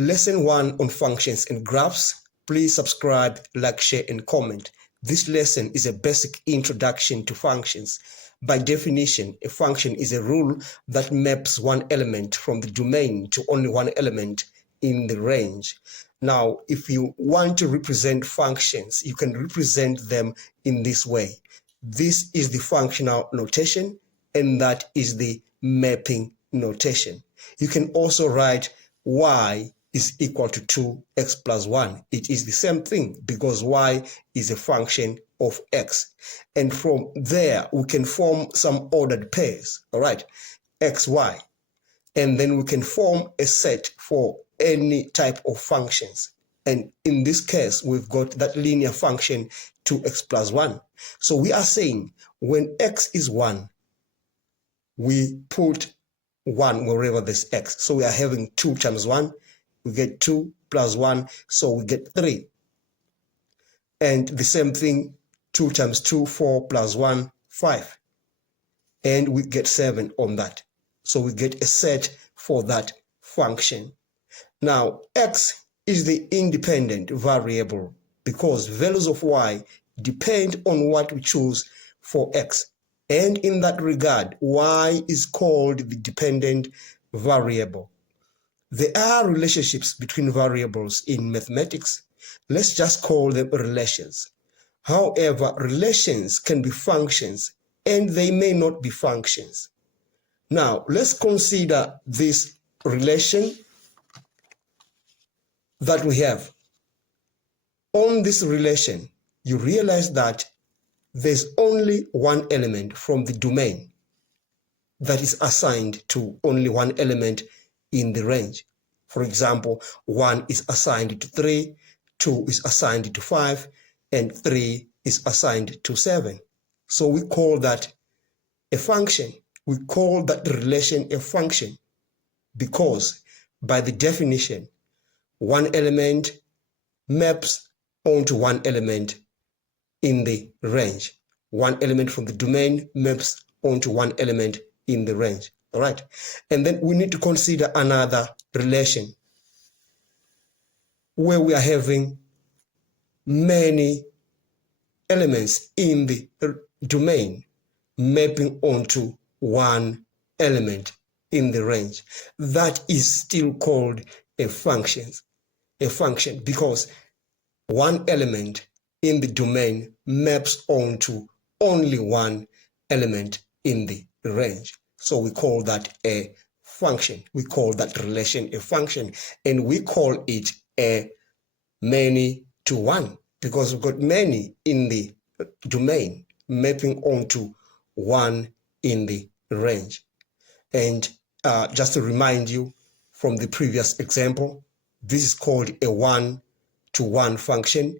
Lesson 1 on functions and graphs. Please subscribe, like, share, and comment. This lesson is a basic introduction to functions. By definition, a function is a rule that maps one element from the domain to only one element in the range. Now, if you want to represent functions, you can represent them in this way. This is the functional notation, and that is the mapping notation. You can also write y is equal to 2x plus 1. It is the same thing because y is a function of x. And from there, we can form some ordered pairs, all right, x, y. And then we can form a set for any type of functions. And in this case, we've got that linear function 2x plus 1. So we are saying when x is 1, we put 1 wherever there's x. So we are having 2 times 1. We get 2 plus 1, so we get 3. And the same thing, 2 times 2, 4 plus 1, 5. And we get 7 on that. So we get a set for that function. Now, x is the independent variable because values of y depend on what we choose for x. And in that regard, y is called the dependent variable. There are relationships between variables in mathematics. Let's just call them relations. However, relations can be functions and they may not be functions. Now, let's consider this relation that we have. On this relation, you realize that there's only one element from the domain that is assigned to only one element in the range. For example, 1 is assigned to 3, 2 is assigned to 5, and 3 is assigned to 7. So we call that a function. We call that relation a function because by the definition, one element maps onto one element in the range. One element from the domain maps onto one element in the range. All right. And then we need to consider another relation where we are having many elements in the domain mapping onto one element in the range. That is still called a function because one element in the domain maps onto only one element in the range. So we call that a function. We call that relation a function, and we call it a many-to-one because we've got many in the domain mapping onto one in the range. And just to remind you from the previous example, this is called a one-to-one function,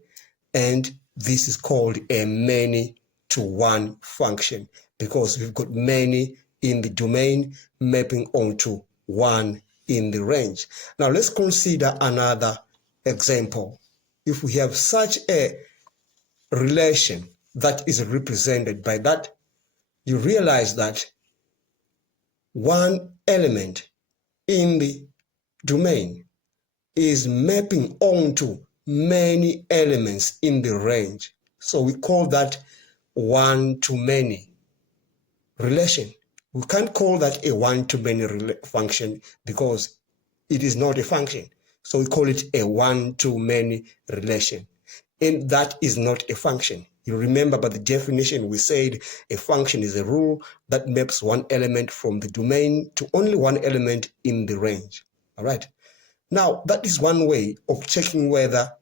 and this is called a many-to-one function because we've got many in the domain mapping onto one in the range. Now let's consider another example. If we have such a relation that is represented by that, you realize that one element in the domain is mapping onto many elements in the range. So we call that one-to-many relation. We can't call that a one-to-many function because it is not a function. So we call it a one-to-many relation. And that is not a function. You remember by the definition we said a function is a rule that maps one element from the domain to only one element in the range. All right. Now, that is one way of checking whether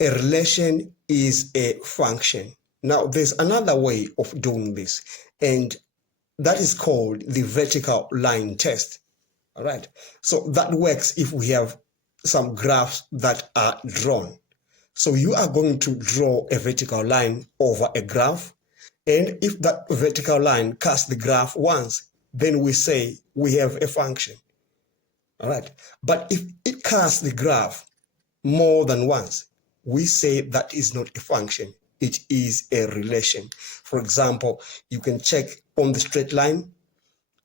a relation is a function. Now, there's another way of doing this, and that is called the vertical line test. All right. So that works if we have some graphs that are drawn. So you are going to draw a vertical line over a graph. And if that vertical line casts the graph once, then we say we have a function. All right. But if it casts the graph more than once, we say that is not a function. It is a relation. For example, you can check on the straight line.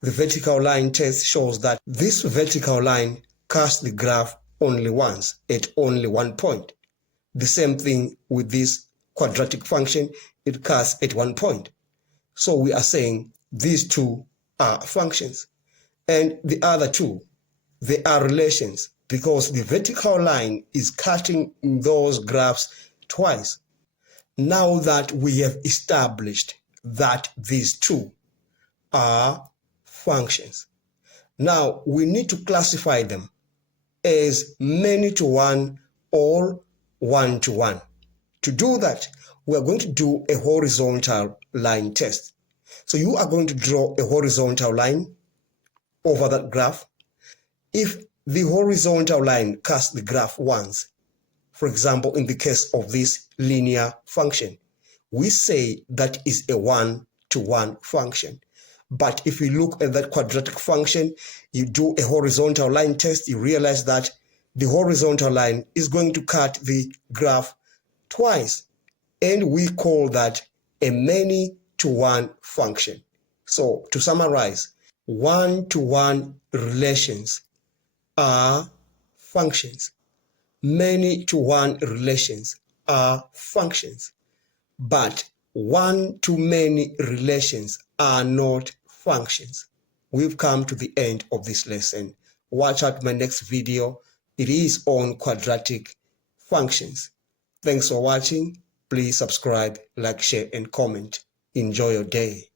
The vertical line test shows that this vertical line casts the graph only once at only one point. The same thing with this quadratic function, it cuts at one point. So we are saying these two are functions. And the other two, they are relations because the vertical line is cutting those graphs twice. Now that we have established that these two are functions, now we need to classify them as many-to-one or one-to-one. To do that, we are going to do a horizontal line test. So you are going to draw a horizontal line over that graph. If the horizontal line cuts the graph once, for example, in the case of this linear function, we say that is a one-to-one function. But if you look at that quadratic function, you do a horizontal line test, you realize that the horizontal line is going to cut the graph twice. And we call that a many-to-one function. So to summarize, one-to-one relations are functions. Many-to-one relations are functions. But one-to-many relations are not functions. We've come to the end of this lesson. Watch out my next video. It is on quadratic functions. Thanks for watching. Please subscribe, like, share, and comment. Enjoy your day.